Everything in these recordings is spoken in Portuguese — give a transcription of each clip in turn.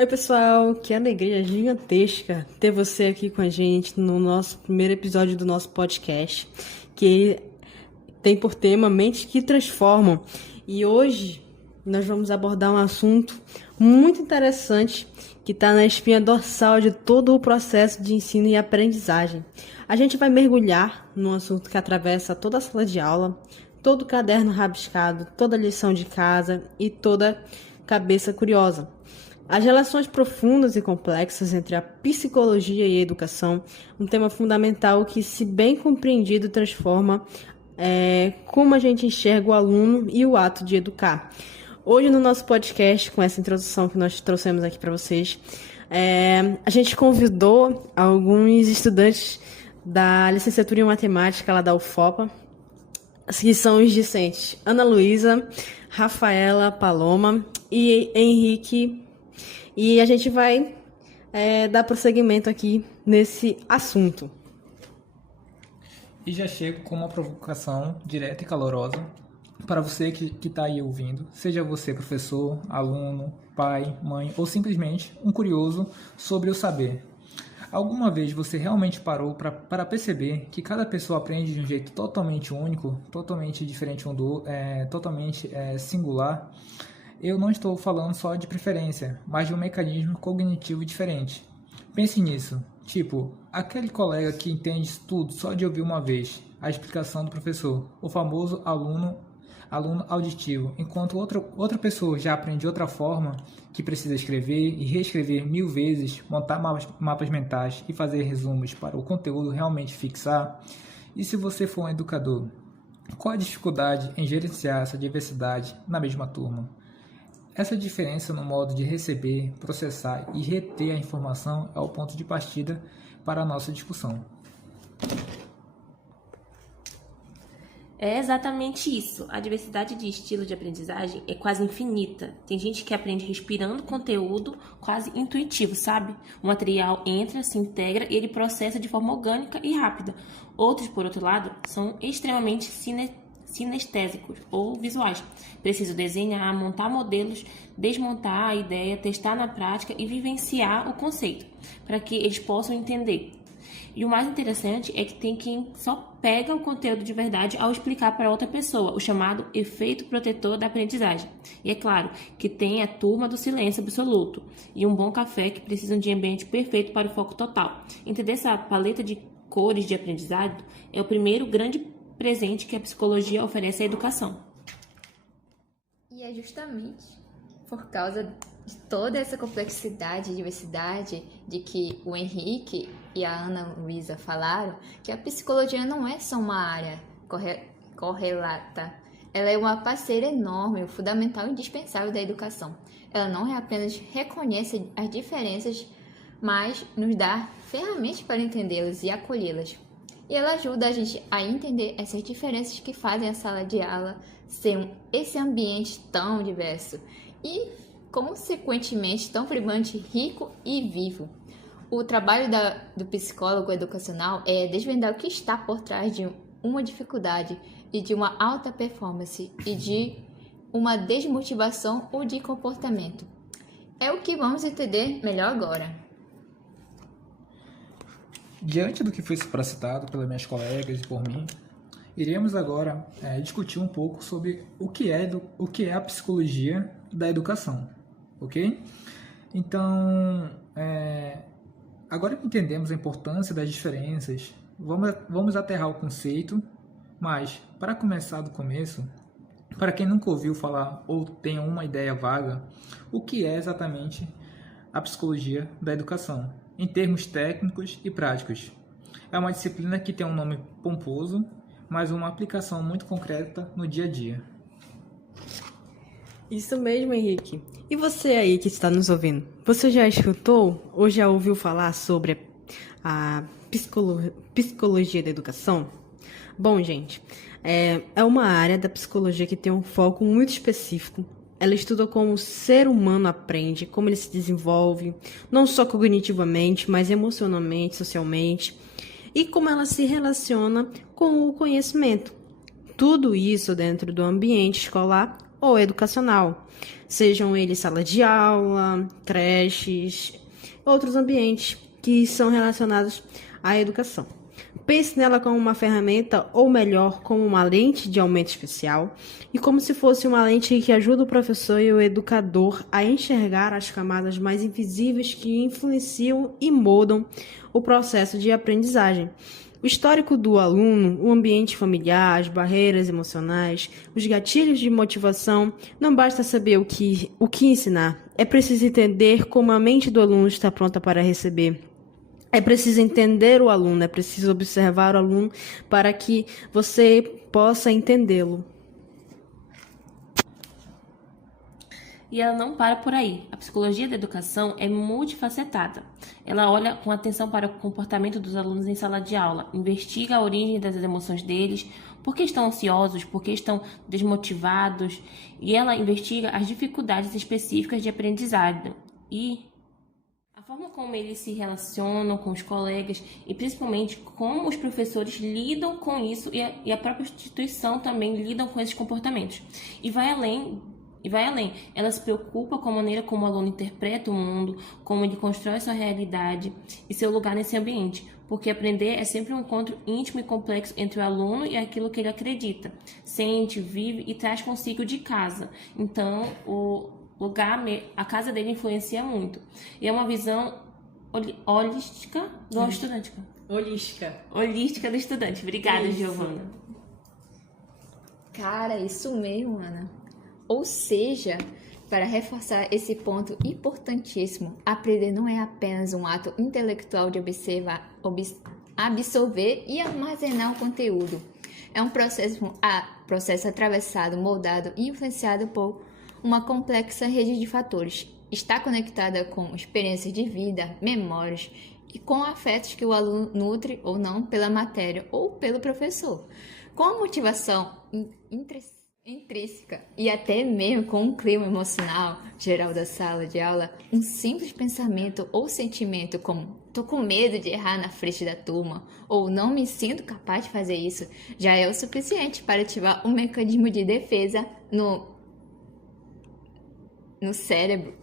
Oi, pessoal, que alegria gigantesca ter você aqui com a gente no nosso primeiro episódio do nosso podcast, que tem por tema Mentes que Transformam. E hoje nós vamos abordar um assunto muito interessante que está na espinha dorsal de todo o processo de ensino e aprendizagem. A gente vai mergulhar num assunto que atravessa toda a sala de aula, todo o caderno rabiscado, toda a lição de casa e toda cabeça curiosa. As relações profundas e complexas entre a psicologia e a educação, um tema fundamental que, se bem compreendido, transforma como a gente enxerga o aluno e o ato de educar. Hoje, no nosso podcast, com essa introdução que nós trouxemos aqui para vocês, a gente convidou alguns estudantes da licenciatura em matemática lá da UFOPA, que são os discentes Ana Luísa, Rafaela Paloma e Henrique. E a gente vai dar prosseguimento aqui nesse assunto. E já chego com uma provocação direta e calorosa para você que está aí ouvindo, seja você professor, aluno, pai, mãe ou simplesmente um curioso sobre o saber. Alguma vez você realmente parou para perceber que cada pessoa aprende de um jeito totalmente único, totalmente diferente totalmente singular? Eu não estou falando só de preferência, mas de um mecanismo cognitivo diferente. Pense nisso, tipo, aquele colega que entende tudo só de ouvir uma vez a explicação do professor, o famoso aluno auditivo, enquanto outra pessoa já aprende de outra forma, que precisa escrever e reescrever 1000 vezes, montar mapas mentais e fazer resumos para o conteúdo realmente fixar. E se você for um educador, qual a dificuldade em gerenciar essa diversidade na mesma turma? Essa diferença no modo de receber, processar e reter a informação é o ponto de partida para a nossa discussão. É exatamente isso. A diversidade de estilos de aprendizagem é quase infinita. Tem gente que aprende respirando conteúdo quase intuitivo, sabe? O material entra, se integra e ele processa de forma orgânica e rápida. Outros, por outro lado, são extremamente sinestésicos ou visuais. Preciso desenhar, montar modelos, desmontar a ideia, testar na prática e vivenciar o conceito, para que eles possam entender. E o mais interessante é que tem quem só pega o conteúdo de verdade ao explicar para outra pessoa, o chamado efeito protetor da aprendizagem. E é claro que tem a turma do silêncio absoluto e um bom café que precisam de ambiente perfeito para o foco total. Entender essa paleta de cores de aprendizado é o primeiro grande presente que a psicologia oferece à educação. E é justamente por causa de toda essa complexidade e diversidade de que o Henrique e a Ana Luísa falaram, que a psicologia não é só uma área correlata. Ela é uma parceira enorme, fundamental e indispensável da educação. Ela não apenas reconhece as diferenças, mas nos dá ferramentas para entendê-las e acolhê-las. E ela ajuda a gente a entender essas diferenças que fazem a sala de aula ser esse ambiente tão diverso e, consequentemente, tão vibrante, rico e vivo. O trabalho do psicólogo educacional é desvendar o que está por trás de uma dificuldade e de uma alta performance e de uma desmotivação ou de comportamento. É o que vamos entender melhor agora. Diante do que foi supracitado pelas minhas colegas e por mim, iremos agora discutir um pouco sobre o que é a psicologia da educação, ok? Então, agora que entendemos a importância das diferenças, vamos aterrar o conceito, mas, para começar do começo, para quem nunca ouviu falar ou tem uma ideia vaga, o que é exatamente a psicologia da educação, em termos técnicos e práticos? É uma disciplina que tem um nome pomposo, mas uma aplicação muito concreta no dia a dia. Isso mesmo, Henrique. E você aí que está nos ouvindo? Você já escutou ou já ouviu falar sobre a psicologia da educação? Bom, gente, é uma área da psicologia que tem um foco muito específico. Ela estuda como o ser humano aprende, como ele se desenvolve, não só cognitivamente, mas emocionalmente, socialmente, e como ela se relaciona com o conhecimento. Tudo isso dentro do ambiente escolar ou educacional, sejam eles sala de aula, creches, outros ambientes que são relacionados à educação. Pense nela como uma ferramenta, ou melhor, como uma lente de aumento especial, e como se fosse uma lente que ajuda o professor e o educador a enxergar as camadas mais invisíveis que influenciam e moldam o processo de aprendizagem. O histórico do aluno, o ambiente familiar, as barreiras emocionais, os gatilhos de motivação, não basta saber o que ensinar. É preciso entender como a mente do aluno está pronta para receber. É preciso entender o aluno, é preciso observar o aluno para que você possa entendê-lo. E ela não para por aí. A psicologia da educação é multifacetada. Ela olha com atenção para o comportamento dos alunos em sala de aula, investiga a origem das emoções deles, por que estão ansiosos, por que estão desmotivados, e ela investiga as dificuldades específicas de aprendizagem e a forma como eles se relacionam com os colegas e principalmente como os professores lidam com isso e a própria instituição também lidam com esses comportamentos. E vai além. Ela se preocupa com a maneira como o aluno interpreta o mundo, como ele constrói sua realidade e seu lugar nesse ambiente, porque aprender é sempre um encontro íntimo e complexo entre o aluno e aquilo que ele acredita, sente, vive e traz consigo de casa. Então, a casa dele influencia muito. E é uma visão holística do estudante. Holística do estudante. Obrigada, Giovana. Cara, isso mesmo, Ana. Ou seja, para reforçar esse ponto importantíssimo, aprender não é apenas um ato intelectual de observar, absorver e armazenar o conteúdo. É um processo atravessado, moldado e influenciado por uma complexa rede de fatores. Está conectada com experiências de vida, memórias e com afetos que o aluno nutre ou não pela matéria ou pelo professor. Com a motivação intrínseca e até mesmo com um clima emocional geral da sala de aula, um simples pensamento ou sentimento como "tô com medo de errar na frente da turma" ou "não me sinto capaz de fazer isso" já é o suficiente para ativar um mecanismo de defesa no cérebro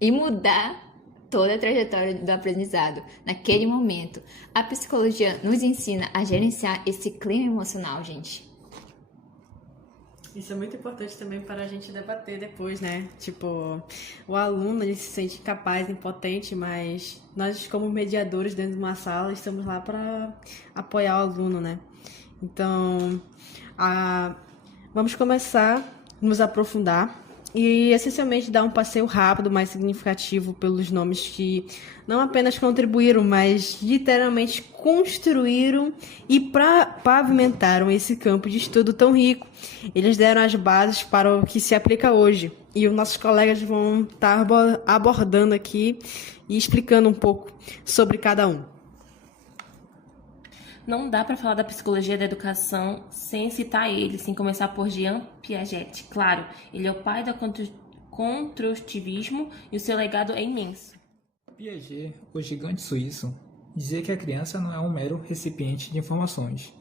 e mudar toda a trajetória do aprendizado. Naquele momento, a psicologia nos ensina a gerenciar esse clima emocional, gente. Isso é muito importante também para a gente debater depois, né? Tipo, o aluno, ele se sente capaz, impotente, mas nós, como mediadores dentro de uma sala, estamos lá para apoiar o aluno, né? Então, vamos começar a nos aprofundar e, essencialmente, dar um passeio rápido, mais significativo pelos nomes que não apenas contribuíram, mas literalmente construíram e pavimentaram esse campo de estudo tão rico. Eles deram as bases para o que se aplica hoje. E os nossos colegas vão estar abordando aqui e explicando um pouco sobre cada um. Não dá para falar da psicologia da educação sem citar ele, sem começar por Jean Piaget. Claro, ele é o pai do construtivismo e o seu legado é imenso. Piaget, o gigante suíço, dizia que a criança não é um mero recipiente de informações.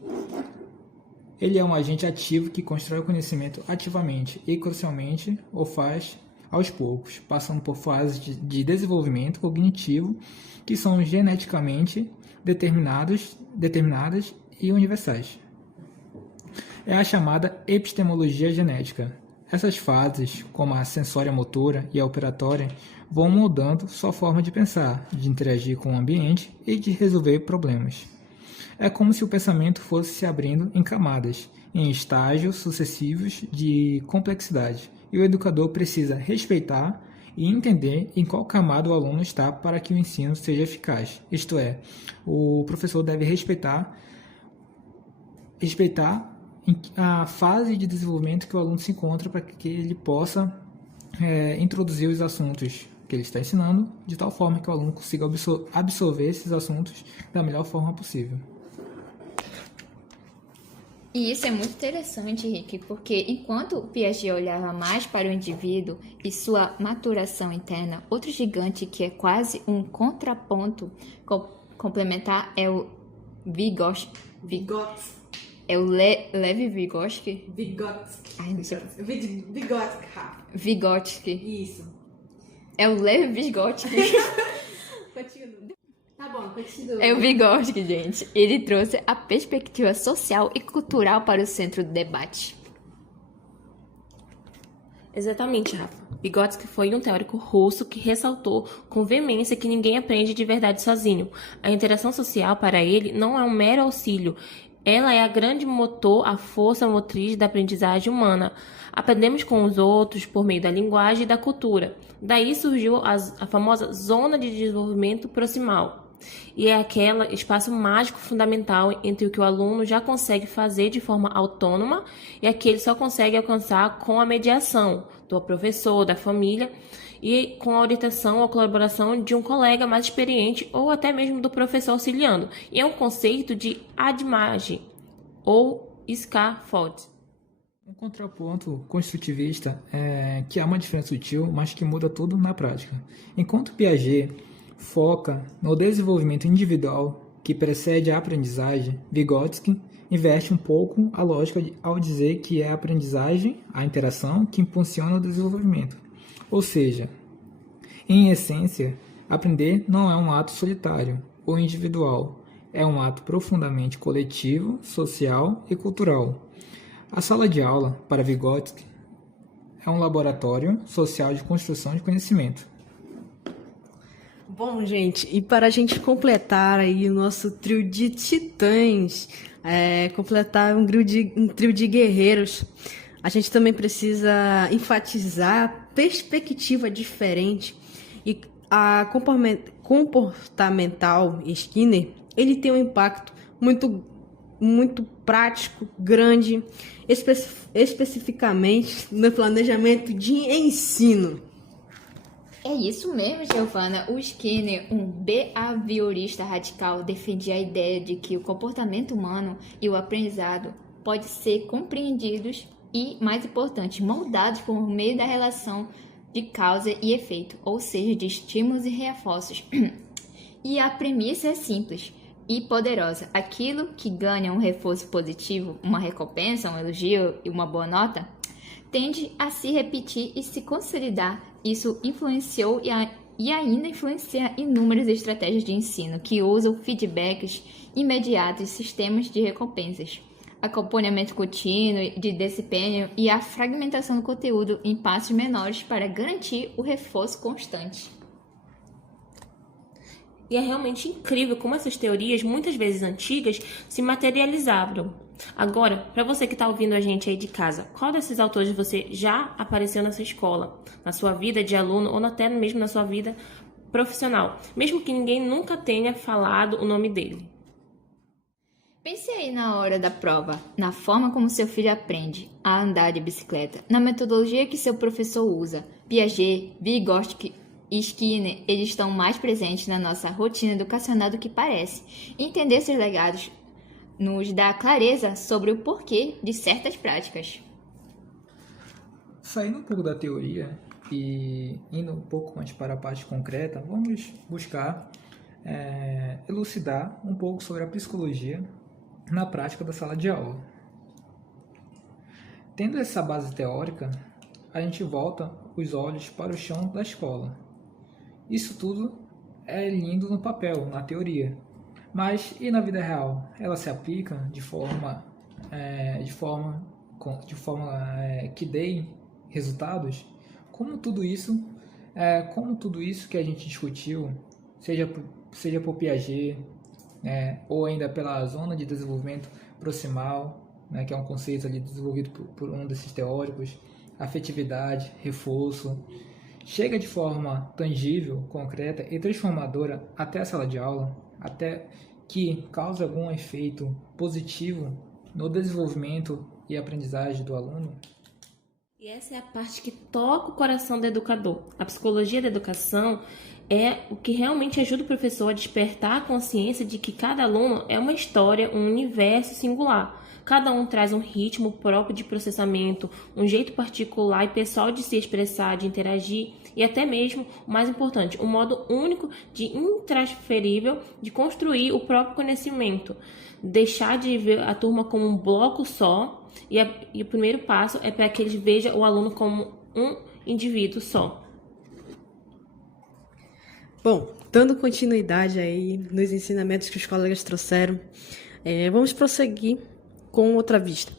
Ele é um agente ativo que constrói o conhecimento ativamente e, crucialmente, o faz aos poucos, passando por fases de desenvolvimento cognitivo que são geneticamente determinadas e universais. É a chamada epistemologia genética. Essas fases, como a sensória-motora e a operatória, vão mudando sua forma de pensar, de interagir com o ambiente e de resolver problemas. É como se o pensamento fosse se abrindo em camadas, em estágios sucessivos de complexidade, e o educador precisa respeitar e entender em qual camada o aluno está para que o ensino seja eficaz. Isto é, o professor deve respeitar a fase de desenvolvimento que o aluno se encontra para que ele possa introduzir os assuntos que ele está ensinando de tal forma que o aluno consiga absorver esses assuntos da melhor forma possível. E isso é muito interessante, Rick, porque enquanto o Piaget olhava mais para o indivíduo e sua maturação interna, outro gigante que é quase um contraponto complementar é o Vygotsky. É o Lev Vygotsky? Vygotsky. Ai, não sei. Vygotsky, Rafa. Vygotsky. Isso. É o Lev Vygotsky. Continua. Tá bom, continua. É o Vygotsky, gente. Ele trouxe a perspectiva social e cultural para o centro do debate. Exatamente, Rafa. Vygotsky foi um teórico russo que ressaltou com veemência que ninguém aprende de verdade sozinho. A interação social, para ele, não é um mero auxílio. Ela é a grande motor, a força motriz da aprendizagem humana. Aprendemos com os outros por meio da linguagem e da cultura. Daí surgiu a famosa zona de desenvolvimento proximal. E é aquele espaço mágico fundamental entre o que o aluno já consegue fazer de forma autônoma e aquele só consegue alcançar com a mediação do professor, da família e com a orientação ou colaboração de um colega mais experiente ou até mesmo do professor auxiliando. E é um conceito de adimagem ou scaffold. Um contraponto construtivista é que há uma diferença sutil, mas que muda tudo na prática. Enquanto Piaget foca no desenvolvimento individual que precede a aprendizagem, Vygotsky inverte um pouco a lógica ao dizer que é a aprendizagem, a interação, que impulsiona o desenvolvimento. Ou seja, em essência, aprender não é um ato solitário ou individual, é um ato profundamente coletivo, social e cultural. A sala de aula, para Vygotsky, é um laboratório social de construção de conhecimento. Bom, gente, e para a gente completar aí o nosso trio de titãs, completar um trio de guerreiros, a gente também precisa enfatizar a perspectiva diferente e a comportamental Skinner, ele tem um impacto muito prático, grande, especificamente no planejamento de ensino. É isso mesmo, Giovana. O Skinner, um behaviorista radical, defendia a ideia de que o comportamento humano e o aprendizado podem ser compreendidos e, mais importante, moldados por meio da relação de causa e efeito, ou seja, de estímulos e reforços. E a premissa é simples e poderosa. Aquilo que ganha um reforço positivo, uma recompensa, um elogio e uma boa nota, tende a se repetir e se consolidar. Isso influenciou e ainda influencia inúmeras estratégias de ensino que usam feedbacks imediatos e sistemas de recompensas, acompanhamento contínuo de desempenho e a fragmentação do conteúdo em passos menores para garantir o reforço constante. E é realmente incrível como essas teorias, muitas vezes antigas, se materializaram. Agora, para você que está ouvindo a gente aí de casa, qual desses autores você já apareceu na sua escola, na sua vida de aluno ou até mesmo na sua vida profissional, mesmo que ninguém nunca tenha falado o nome dele? Pense aí na hora da prova, na forma como seu filho aprende a andar de bicicleta, na metodologia que seu professor usa. Piaget, Vygotsky e Skinner, eles estão mais presentes na nossa rotina educacional do que parece. Entender seus legados nos dá clareza sobre o porquê de certas práticas. Saindo um pouco da teoria e indo um pouco mais para a parte concreta, vamos buscar elucidar um pouco sobre a psicologia na prática da sala de aula. Tendo essa base teórica, a gente volta os olhos para o chão da escola. Isso tudo é lindo no papel, na teoria. Mas e na vida real? Ela se aplica de forma que dê resultados? Como tudo isso que a gente discutiu, seja por Piaget, ou ainda pela zona de desenvolvimento proximal, que é um conceito ali desenvolvido por um desses teóricos, afetividade, reforço, chega de forma tangível, concreta e transformadora até a sala de aula, até que cause algum efeito positivo no desenvolvimento e aprendizagem do aluno? E essa é a parte que toca o coração do educador. A psicologia da educação é o que realmente ajuda o professor a despertar a consciência de que cada aluno é uma história, um universo singular. Cada um traz um ritmo próprio de processamento, um jeito particular e pessoal de se expressar, de interagir e até mesmo, o mais importante, um modo único de intransferível de construir o próprio conhecimento. Deixar de ver a turma como um bloco só e o primeiro passo é para que eles vejam o aluno como um indivíduo só. Bom, dando continuidade aí nos ensinamentos que os colegas trouxeram, vamos prosseguir com outra vista.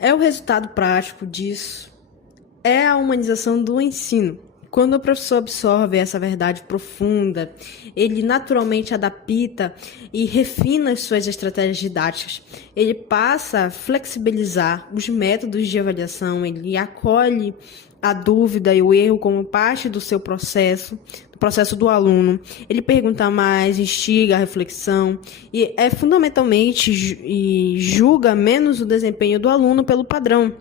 O resultado prático disso é a humanização do ensino. Quando o professor absorve essa verdade profunda, ele naturalmente adapta e refina as suas estratégias didáticas. Ele passa a flexibilizar os métodos de avaliação, ele acolhe a dúvida e o erro como parte do seu processo, do processo do aluno. Ele pergunta mais, instiga a reflexão e fundamentalmente julga menos o desempenho do aluno pelo padrão.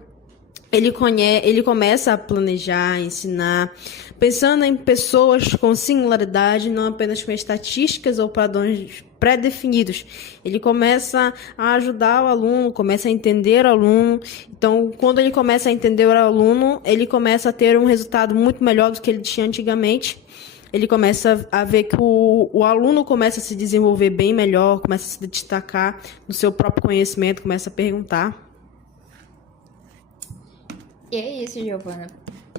Ele começa a planejar, ensinar, pensando em pessoas com singularidade, não apenas com estatísticas ou padrões pré-definidos. Ele começa a ajudar o aluno, começa a entender o aluno. Então, quando ele começa a entender o aluno, ele começa a ter um resultado muito melhor do que ele tinha antigamente. Ele começa a ver que o aluno começa a se desenvolver bem melhor, começa a se destacar no seu próprio conhecimento, começa a perguntar. E é isso, Giovana,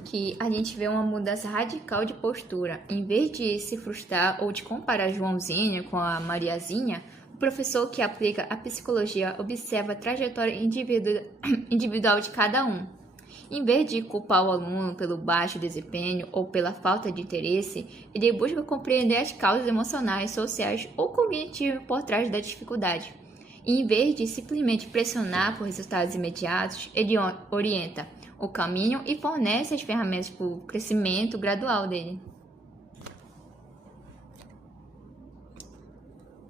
que a gente vê uma mudança radical de postura. Em vez de se frustrar ou de comparar Joãozinho com a Mariazinha, o professor que aplica a psicologia observa a trajetória individual de cada um. Em vez de culpar o aluno pelo baixo desempenho ou pela falta de interesse, ele busca compreender as causas emocionais, sociais ou cognitivas por trás da dificuldade. E em vez de simplesmente pressionar por resultados imediatos, ele orienta o caminho e fornece as ferramentas para o crescimento gradual dele.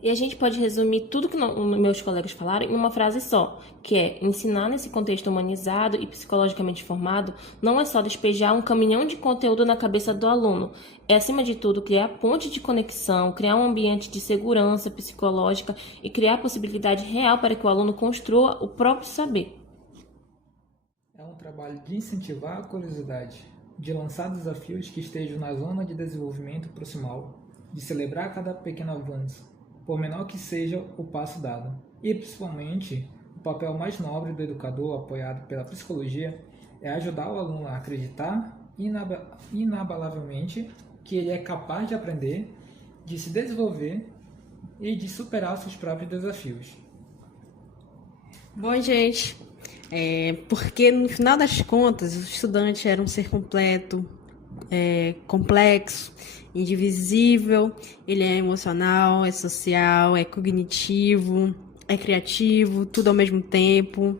E a gente pode resumir tudo que meus colegas falaram em uma frase só, que é: ensinar nesse contexto humanizado e psicologicamente formado não é só despejar um caminhão de conteúdo na cabeça do aluno, é acima de tudo criar ponte de conexão, criar um ambiente de segurança psicológica e criar a possibilidade real para que o aluno construa o próprio saber. É um trabalho de incentivar a curiosidade, de lançar desafios que estejam na zona de desenvolvimento proximal, de celebrar cada pequeno avanço, por menor que seja o passo dado. E, principalmente, o papel mais nobre do educador, apoiado pela psicologia, é ajudar o aluno a acreditar inabalavelmente que ele é capaz de aprender, de se desenvolver e de superar seus próprios desafios. Bom, gente, porque no final das contas, o estudante era um ser completo, complexo, indivisível, ele é emocional, é social, é cognitivo, é criativo, tudo ao mesmo tempo.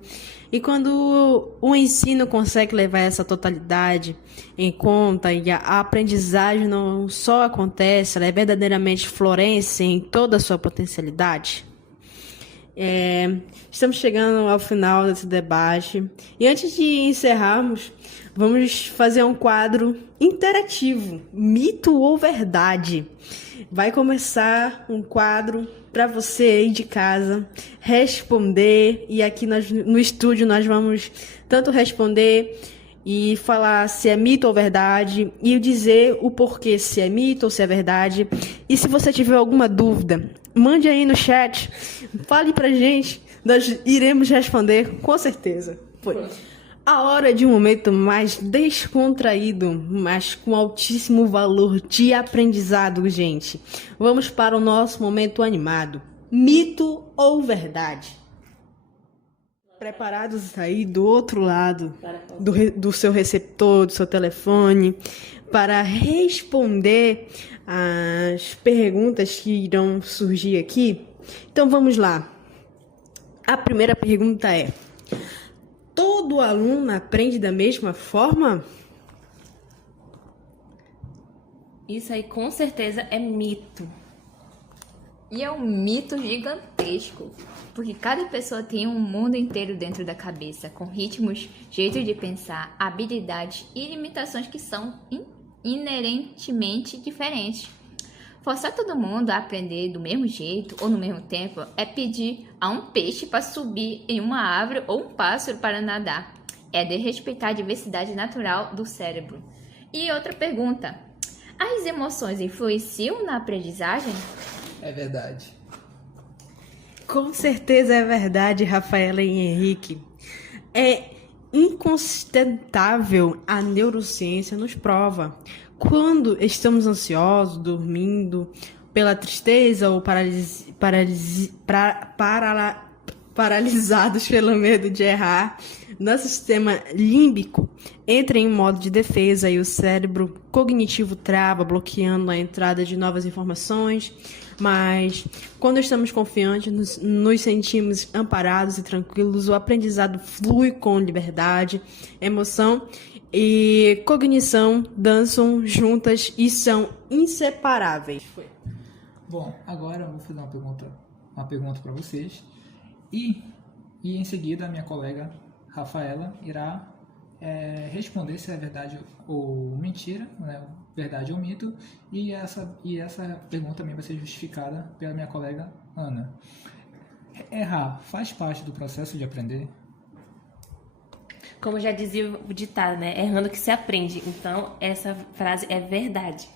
E quando o ensino consegue levar essa totalidade em conta e a aprendizagem não só acontece, ela é verdadeiramente floresce em toda a sua potencialidade. Estamos chegando ao final desse debate. E antes de encerrarmos, vamos fazer um quadro interativo, mito ou verdade. Vai começar um quadro para você aí de casa responder. E aqui no estúdio nós vamos tanto responder e falar se é mito ou verdade e dizer o porquê, se é mito ou se é verdade. E se você tiver alguma dúvida, mande aí no chat, fale pra gente, nós iremos responder com certeza. Foi a hora de um momento mais descontraído, mas com altíssimo valor de aprendizado, gente. Vamos para o nosso momento animado. Mito ou verdade? Preparados aí do outro lado do seu receptor, do seu telefone, para responder as perguntas que irão surgir aqui? Então vamos lá. A primeira pergunta é: todo aluno aprende da mesma forma? Isso aí com certeza é mito. E é um mito gigantesco, porque cada pessoa tem um mundo inteiro dentro da cabeça, com ritmos, jeitos de pensar, habilidades e limitações que são inerentemente diferentes. Forçar todo mundo a aprender do mesmo jeito ou no mesmo tempo é pedir a um peixe para subir em uma árvore ou um pássaro para nadar. É desrespeitar a diversidade natural do cérebro. E outra pergunta: as emoções influenciam na aprendizagem? É verdade. Com certeza é verdade, Rafaela e Henrique. É incontestável, a neurociência nos prova. Quando estamos ansiosos, dormindo, pela tristeza ou paralisados pelo medo de errar, nosso sistema límbico entra em modo de defesa e o cérebro cognitivo trava, bloqueando a entrada de novas informações. Mas quando estamos confiantes, nos sentimos amparados e tranquilos, o aprendizado flui com liberdade, emoção e cognição dançam juntas e são inseparáveis. Bom, agora eu vou fazer uma pergunta para vocês e em seguida a minha colega Rafaela irá responder se é verdade ou mentira, né? Verdade ou mito, e essa pergunta também vai ser justificada pela minha colega Ana. Errar faz parte do processo de aprender? Como já dizia o ditado, né? Errando que se aprende. Então, essa frase é verdade.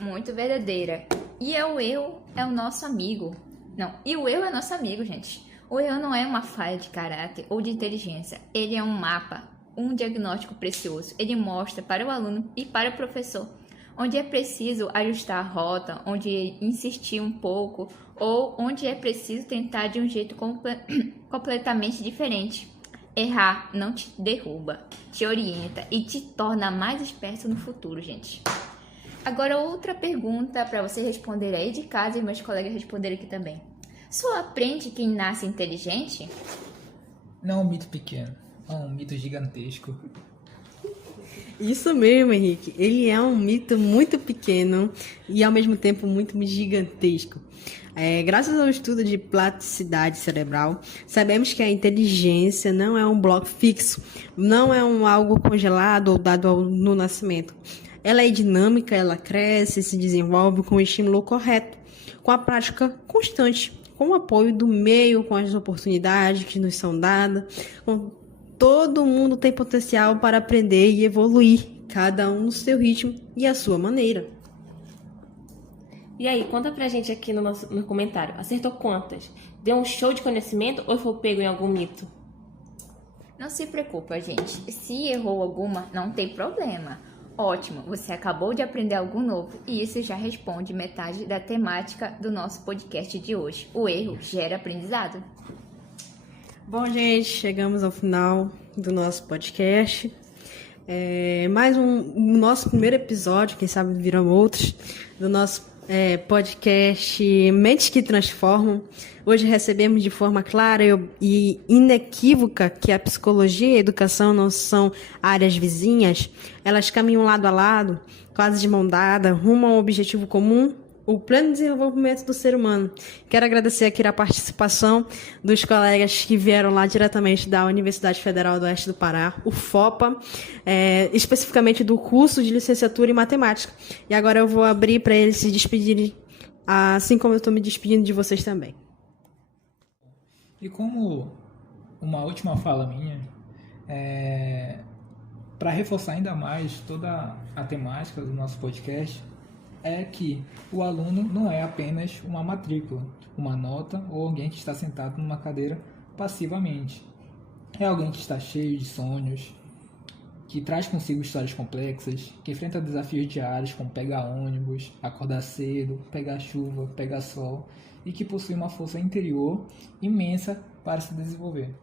Muito verdadeira. E o erro é o nosso amigo. Não, e o erro é nosso amigo, gente. O erro não é uma falha de caráter ou de inteligência. Ele é um mapa, um diagnóstico precioso. Ele mostra para o aluno e para o professor onde é preciso ajustar a rota, onde insistir um pouco ou onde é preciso tentar de um jeito completamente diferente. Errar não te derruba, te orienta e te torna mais esperto no futuro, gente. Agora, outra pergunta para você responder aí de casa e meus colegas responderem aqui também. Só aprende quem nasce inteligente? Não é um mito pequeno, é um mito gigantesco. Isso mesmo, Henrique. Ele é um mito muito pequeno e, ao mesmo tempo, muito gigantesco. Graças ao estudo de plasticidade cerebral, sabemos que a inteligência não é um bloco fixo, não é algo congelado ou dado no nascimento. Ela é dinâmica, ela cresce e se desenvolve com o estímulo correto, com a prática constante, com o apoio do meio, com as oportunidades que nos são dadas. Todo mundo tem potencial para aprender e evoluir, cada um no seu ritmo e à sua maneira. E aí, conta pra gente aqui no comentário. Acertou quantas? Deu um show de conhecimento ou foi pego em algum mito? Não se preocupa, gente. Se errou alguma, não tem problema. Ótimo, você acabou de aprender algo novo e isso já responde metade da temática do nosso podcast de hoje. O erro gera aprendizado. Bom, gente, chegamos ao final do nosso podcast. Mais nosso primeiro episódio, quem sabe viram outros, do nosso podcast Mentes que Transformam. Hoje recebemos de forma clara e inequívoca que a psicologia e a educação não são áreas vizinhas, elas caminham lado a lado, quase de mão dada, rumo a um objetivo comum, o pleno desenvolvimento do ser humano. Quero agradecer aqui a participação dos colegas que vieram lá diretamente da Universidade Federal do Oeste do Pará, o FOPA, especificamente do curso de licenciatura em matemática. E agora eu vou abrir para eles se despedirem, assim como eu estou me despedindo de vocês também. E como uma última fala minha, para reforçar ainda mais toda a temática do nosso podcast, é que o aluno não é apenas uma matrícula, uma nota ou alguém que está sentado numa cadeira passivamente. É alguém que está cheio de sonhos, que traz consigo histórias complexas, que enfrenta desafios diários como pegar ônibus, acordar cedo, pegar chuva, pegar sol e que possui uma força interior imensa para se desenvolver.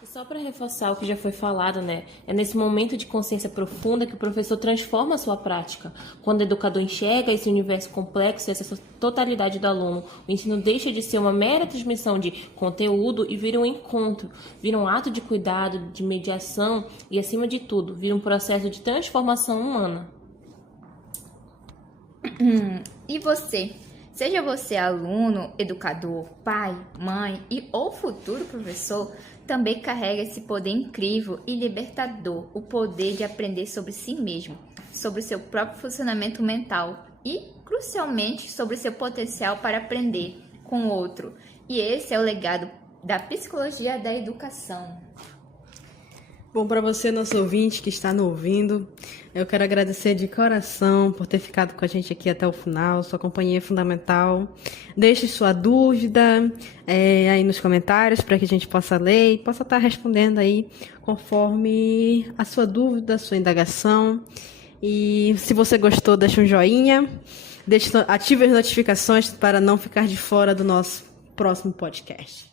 E só para reforçar o que já foi falado, né? É nesse momento de consciência profunda que o professor transforma a sua prática. Quando o educador enxerga esse universo complexo, essa totalidade do aluno, o ensino deixa de ser uma mera transmissão de conteúdo e vira um encontro, vira um ato de cuidado, de mediação e, acima de tudo, vira um processo de transformação humana. E você? Seja você aluno, educador, pai, mãe ou futuro professor, também carrega esse poder incrível e libertador, o poder de aprender sobre si mesmo, sobre o seu próprio funcionamento mental e, crucialmente, sobre seu potencial para aprender com o outro. E esse é o legado da psicologia da educação. Bom, para você, nosso ouvinte que está nos ouvindo, eu quero agradecer de coração por ter ficado com a gente aqui até o final. Sua companhia é fundamental. Deixe sua dúvida aí nos comentários para que a gente possa ler e possa estar respondendo aí conforme a sua dúvida, a sua indagação. E se você gostou, deixe um joinha, ative as notificações para não ficar de fora do nosso próximo podcast.